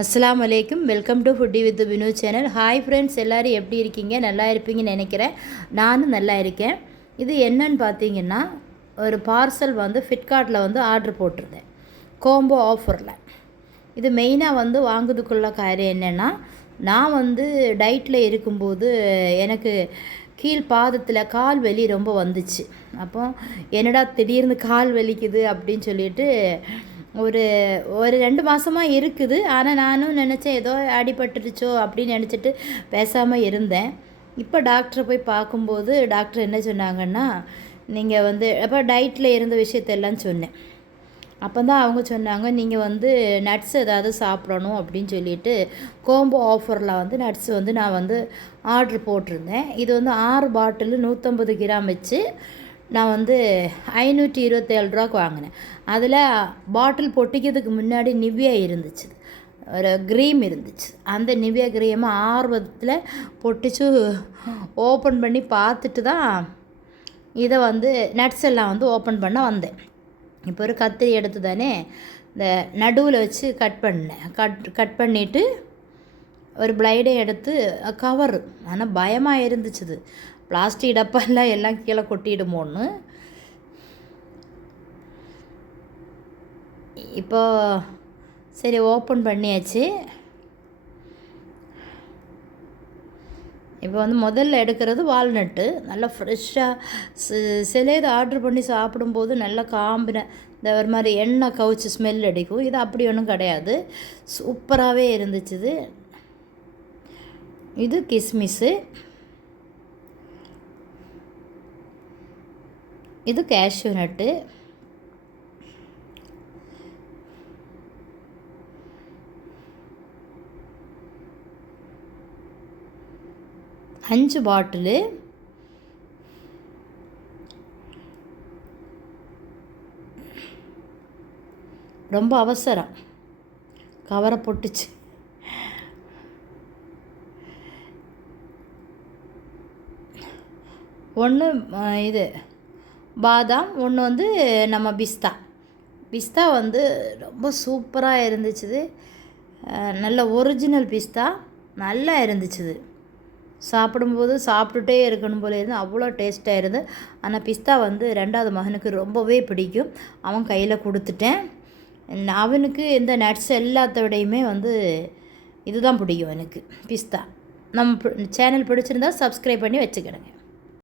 அஸ்ஸலாமு அலைக்கும். Welcome to foodie with Vinu channel. Hi friends, எல்லோரும் எப்படி இருக்கீங்க? நல்லா இருப்பீங்கன்னு நினைக்கிறேன். நானும் நல்லா இருக்கேன். இது என்னன்னு பார்த்தீங்கன்னா, ஒரு பார்சல் வந்து ஃப்ளிப்கார்ட்டில் வந்து ஆர்டர் போட்டிருந்தேன் கோம்போ ஆஃபரில். இது மெயினாக வந்து வாங்குறதுக்குள்ள காரியம் என்னென்னா, நான் வந்து டயட்டில் இருக்கும்போது எனக்கு கீழ் பாதத்தில் கால் வலி ரொம்ப வந்துச்சு. அப்போ என்னடா திடீர்னு கால் வலிக்குது அப்படின்னு சொல்லிட்டு ஒரு ஒரு 2 மாதமாக இருக்குது. ஆனால் நானும் நினச்சேன் ஏதோ அடிபட்டுருச்சோ அப்படின்னு நினச்சிட்டு பேசாமல் இருந்தேன். இப்போ டாக்டரை போய் பார்க்கும்போது டாக்டர் என்ன சொன்னாங்கன்னா, நீங்கள் வந்து அப்போ டயட்டில் இருந்த விஷயத்தெல்லாம் சொன்னேன். அப்போ தான் அவங்க சொன்னாங்க, நீங்கள் வந்து நட்ஸ் ஏதாவது சாப்பிடணும் அப்படின்னு சொல்லிட்டு கோம்போ ஆஃபரில் வந்து நட்ஸ் வந்து நான் வந்து ஆர்ட்ரு போட்டிருந்தேன். இது வந்து 6 பாட்டில் 150 கிராம் வச்சு நான் வந்து 527 ரூபாய்க்கு வாங்கினேன். அதில் பாட்டில் பொட்டிக்கிறதுக்கு முன்னாடி நிவ்யா இருந்துச்சு, ஒரு க்ரீம் இருந்துச்சு. அந்த நிவ்யா க்ரீமை ஆர்வத்தில் பொட்டிச்சு ஓப்பன் பண்ணி பார்த்துட்டு தான் இதை வந்து நட்ஸ் எல்லாம் வந்து ஓப்பன் பண்ண வந்தேன். இப்போ ஒரு கத்திரி எடுத்து தானே இந்த நடுவில் வச்சு கட் பண்ணிவிட்டு ஒரு பிளைடை எடுத்து கவரு. ஆனால் பயமாக இருந்துச்சு, பிளாஸ்டிக் டப்பாலாம் எல்லாம் கீழே கொட்டிடுமோன்னு. இப்போ சரி ஓப்பன் பண்ணியாச்சு. இப்போ வந்து முதல்ல எடுக்கிறது வால்நட்டு. நல்லா ஃப்ரெஷ்ஷாக சிலையை ஆர்டர் பண்ணி சாப்பிடும்போது நல்லா காம்பின இந்த ஒரு மாதிரி எண்ணெய் கவுச்சி ஸ்மெல் அடிக்கும். இது அப்படி ஒன்றும் கிடையாது, சூப்பராகவே இருந்துச்சு. இது கிஸ்மிஸ்ஸு, இது கேஷ்யூ நட்டு, அஞ்சு பாட்டிலு. ரொம்ப அவசரம், கவரை பொட்டுச்சு. ஒன்று இது பாதாம், ஒன்று வந்து நம்ம பிஸ்தா வந்து ரொம்ப சூப்பராக இருந்துச்சு. நல்ல ஒரிஜினல் பிஸ்தா நல்லா இருந்துச்சு. சாப்பிடும்போது சாப்பிட்டுட்டே இருக்கணும் போல இருந்து அவ்வளோ டேஸ்ட்டாக இருந்து. ஆனால் பிஸ்தா வந்து 2வது மகனுக்கு ரொம்பவே பிடிக்கும். அவன் கையில் கொடுத்துட்டேன். அவனுக்கு இந்த நட்ஸ் எல்லாத்தோடையுமே வந்து இதுதான் பிடிக்கும் எனக்கு, பிஸ்தா. நம்ம சேனல் பிடிச்சிருந்தா சப்ஸ்கிரைப் பண்ணி வச்சுக்கிடுங்க.